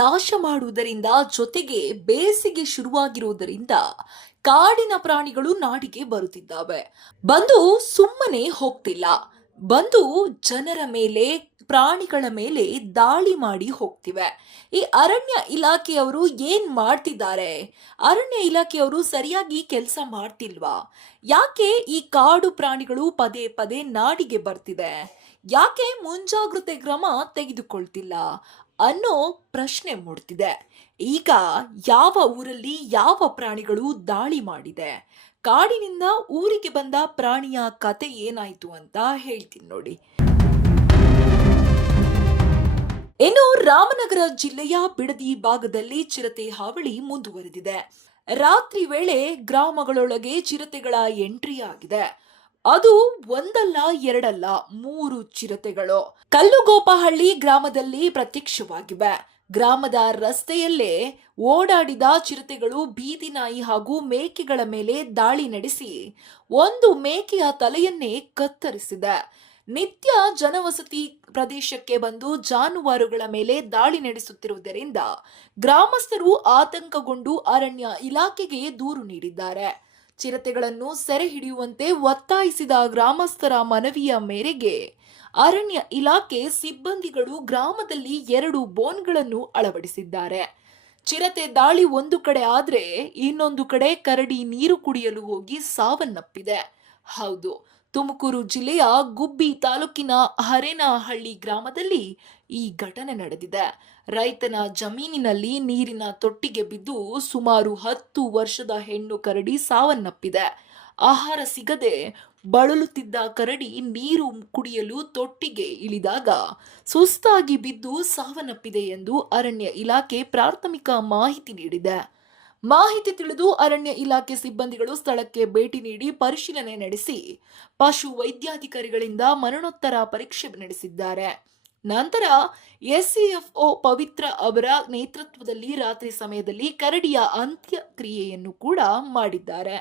ನಾಶ ಮಾಡುವುದರಿಂದ ಜೊತೆಗೆ ಬೇಸಿಗೆ ಶುರುವಾಗಿರುವುದರಿಂದ ಕಾಡಿನ ಪ್ರಾಣಿಗಳು ನಾಡಿಗೆ ಬರುತ್ತಿದ್ದಾವೆ. ಬಂದು ಸುಮ್ಮನೆ ಹೋಗ್ತಿಲ್ಲ. ಬಂದು ಜನರ ಮೇಲೆ, ಪ್ರಾಣಿಗಳ ಮೇಲೆ ದಾಳಿ ಮಾಡಿ ಹೋಗ್ತಿವೆ. ಈ ಅರಣ್ಯ ಇಲಾಖೆಯವರು ಏನ್ ಮಾಡ್ತಿದ್ದಾರೆ? ಅರಣ್ಯ ಇಲಾಖೆಯವರು ಸರಿಯಾಗಿ ಕೆಲಸ ಮಾಡ್ತಿಲ್ವಾ? ಯಾಕೆ ಈ ಕಾಡು ಪ್ರಾಣಿಗಳು ಪದೇ ಪದೇ ನಾಡಿಗೆ ಬರ್ತಿದೆ? ಯಾಕೆ ಮುಂಜಾಗ್ರತೆ ಕ್ರಮ ತೆಗೆದುಕೊಳ್ತಿಲ್ಲ ಅನ್ನೋ ಪ್ರಶ್ನೆ ಮೂಡ್ತಿದೆ. ಈಗ ಯಾವ ಊರಲ್ಲಿ ಯಾವ ಪ್ರಾಣಿಗಳು ದಾಳಿ ಮಾಡಿದೆ, ಕಾಡಿನಿಂದ ಊರಿಗೆ ಬಂದ ಪ್ರಾಣಿಯ ಕತೆ ಏನಾಯ್ತು ಅಂತ ಹೇಳ್ತೀನಿ ನೋಡಿ. ಇನ್ನು ರಾಮನಗರ ಜಿಲ್ಲೆಯ ಬಿಡದಿ ಭಾಗದಲ್ಲಿ ಚಿರತೆ ಹಾವಳಿ ಮುಂದುವರೆದಿದೆ. ರಾತ್ರಿ ವೇಳೆ ಗ್ರಾಮಗಳೊಳಗೆ ಚಿರತೆಗಳ ಎಂಟ್ರಿ ಆಗಿದೆ. ಅದು ಒಂದಲ್ಲ ಎರಡಲ್ಲ 3 ಚಿರತೆಗಳು ಕಲ್ಲುಗೋಪಹಳ್ಳಿ ಗ್ರಾಮದಲ್ಲಿ ಪ್ರತ್ಯಕ್ಷವಾಗಿವೆ. ಗ್ರಾಮದ ರಸ್ತೆಯಲ್ಲೇ ಓಡಾಡಿದ ಚಿರತೆಗಳು ಬೀದಿ ನಾಯಿ ಹಾಗೂ ಮೇಕೆಗಳ ಮೇಲೆ ದಾಳಿ ನಡೆಸಿ ಒಂದು ಮೇಕೆಯ ತಲೆಯನ್ನೇ ಕತ್ತರಿಸಿದೆ. ನಿತ್ಯ ಜನವಸತಿ ಪ್ರದೇಶಕ್ಕೆ ಬಂದು ಜಾನುವಾರುಗಳ ಮೇಲೆ ದಾಳಿ ನಡೆಸುತ್ತಿರುವುದರಿಂದ ಗ್ರಾಮಸ್ಥರು ಆತಂಕಗೊಂಡು ಅರಣ್ಯ ಇಲಾಖೆಗೆ ದೂರು ನೀಡಿದ್ದಾರೆ. ಚಿರತೆಗಳನ್ನು ಸೆರೆ ಹಿಡಿಯುವಂತೆ ಒತ್ತಾಯಿಸಿದ ಗ್ರಾಮಸ್ಥರ ಮನವಿಯ ಮೇರೆಗೆ ಅರಣ್ಯ ಇಲಾಖೆ ಸಿಬ್ಬಂದಿಗಳು ಗ್ರಾಮದಲ್ಲಿ 2 ಬೋನ್ಗಳನ್ನು ಅಳವಡಿಸಿದ್ದಾರೆ. ಚಿರತೆ ದಾಳಿ ಒಂದು ಕಡೆ ಆದ್ರೆ ಇನ್ನೊಂದು ಕಡೆ ಕರಡಿ ನೀರು ಕುಡಿಯಲು ಹೋಗಿ ಸಾವನ್ನಪ್ಪಿದೆ. ಹೌದು, ತುಮಕೂರು ಜಿಲ್ಲೆಯ ಗುಬ್ಬಿ ತಾಲೂಕಿನ ಹರೇನಹಳ್ಳಿ ಗ್ರಾಮದಲ್ಲಿ ಈ ಘಟನೆ ನಡೆದಿದೆ. ರೈತನ ಜಮೀನಿನಲ್ಲಿ ನೀರಿನ ತೊಟ್ಟಿಗೆ ಬಿದ್ದು ಸುಮಾರು 10 ವರ್ಷದ ಹೆಣ್ಣು ಕರಡಿ ಸಾವನ್ನಪ್ಪಿದೆ. ಆಹಾರ ಸಿಗದೆ ಬಳಲುತ್ತಿದ್ದ ಕರಡಿ ನೀರು ಕುಡಿಯಲು ತೊಟ್ಟಿಗೆ ಇಳಿದಾಗ ಸುಸ್ತಾಗಿ ಬಿದ್ದು ಸಾವನ್ನಪ್ಪಿದೆ ಎಂದು ಅರಣ್ಯ ಇಲಾಖೆ ಪ್ರಾಥಮಿಕ ಮಾಹಿತಿ ನೀಡಿದೆ. ಮಾಹಿತಿ ತಿಳಿದು ಅರಣ್ಯ ಇಲಾಖೆ ಸಿಬ್ಬಂದಿಗಳು ಸ್ಥಳಕ್ಕೆ ಭೇಟಿ ನೀಡಿ ಪರಿಶೀಲನೆ ನಡೆಸಿ ಪಶು ವೈದ್ಯಾಧಿಕಾರಿಗಳಿಂದ ಮರಣೋತ್ತರ ಪರೀಕ್ಷೆ ನಡೆಸಿದ್ದಾರೆ. ನಂತರ ಎಸ್ಸಿಎಫ್ಒ ಪವಿತ್ರ ಅವರ ನೇತೃತ್ವದಲ್ಲಿ ರಾತ್ರಿ ಸಮಯದಲ್ಲಿ ಕರಡಿಯ ಅಂತ್ಯಕ್ರಿಯೆಯನ್ನು ಕೂಡ ಮಾಡಿದ್ದಾರೆ.